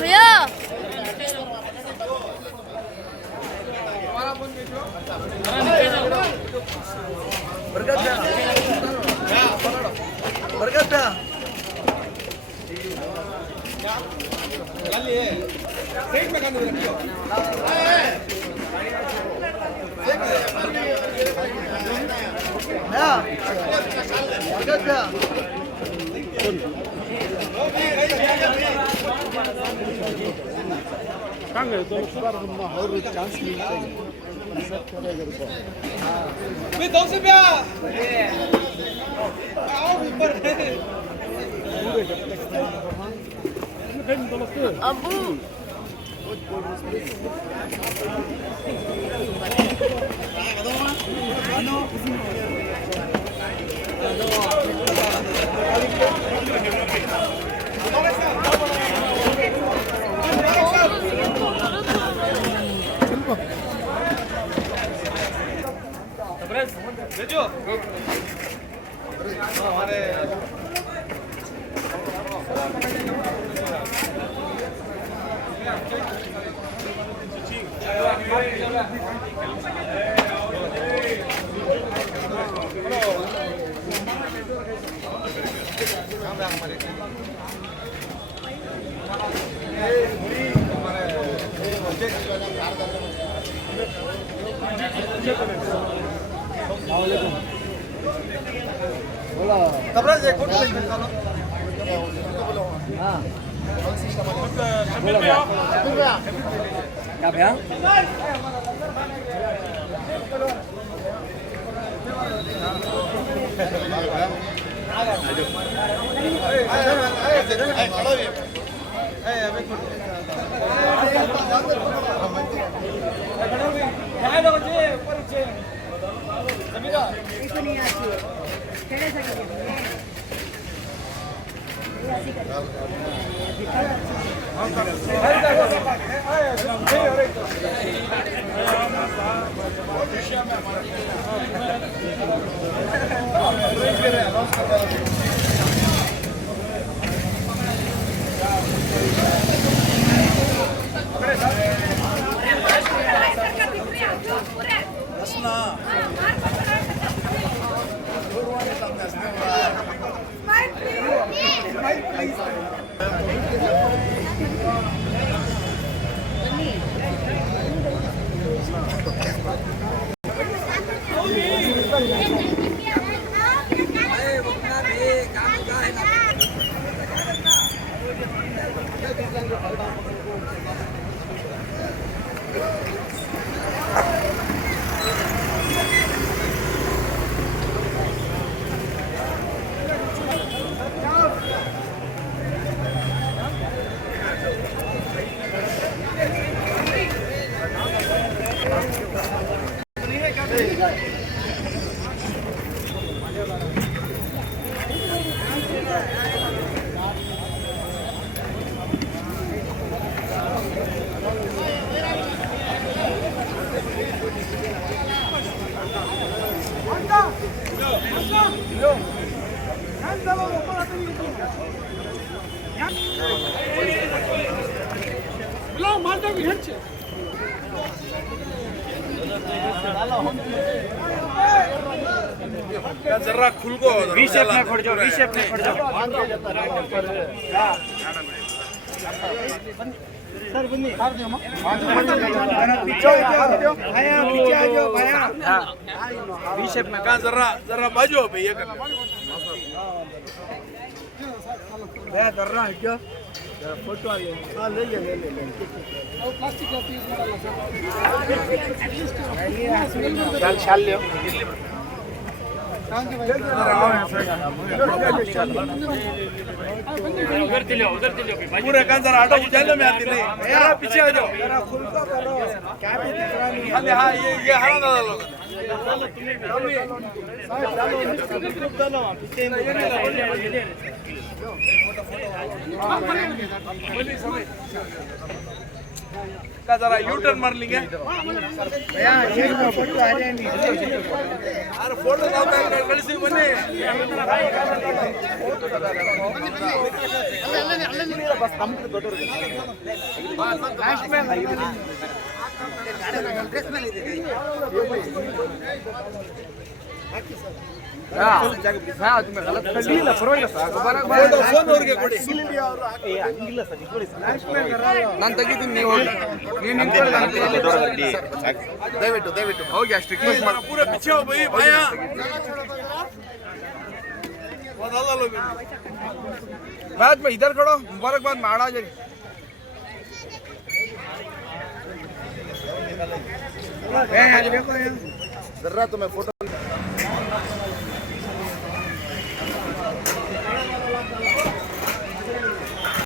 भैया अब्बू जरा खुल को वी-शेप में खड़ जाओ, वी-शेप में खड़ जाओ। सर बन्नी हार दो पीछे आ जाओ भाया, पीछे आ जाओ भाया। वी-शेप में का जरा बाजू भैया कर भैया कर रहा है क्या फोटो आ गया। हां ले ले और प्लास्टिक का पीस डालो सर शाल ले उधर चलो पूरे का जरा आटो चलो मैं आती नहीं यार पीछे आ जाओ जरा खुल को करो क्या भी दिख रहा नहीं। हां ये हरा दादा लोग चलो पीछे का जरा यू टर्न मार लेंगे भैया ये फोटो आ जाए नहीं यार फोटो आता है कलसी बने बस हम तो फोटो लास्ट में ड्रेस में ले दे हां तुम्हें गलत कर लिया परवाइಲ್ಲ ಸಾಕು ಬರಬೇಕು ಫೋನ್ ಅವರಿಗೆ ಕೊಡಿ ಇಲ್ಲಿ ಅವರು ಏ ಹಂಗಿಲ್ಲ ಸರ್ ಇಟ್ಕೊಳ್ಳಿ ಲಾಸ್ಟ್ में ನಾನು ತೆಗಿತೀನಿ ನೀವು ಹೋಗಿ ನೀವು ನಿಂತ್ಕೊಳ್ಳಿ ನಾನು ದಯವಿಟ್ಟು ಹೋಗಿ ಅಷ್ಟು ರಿಕ್ವೆಸ್ಟ್ ಮಾಡಿ पूरा पीछे हो भाई भैया बदला लो बाद में इधर खड़ो मुबारकबाद माड़ा जी देखो जरा तुम्हें फोटो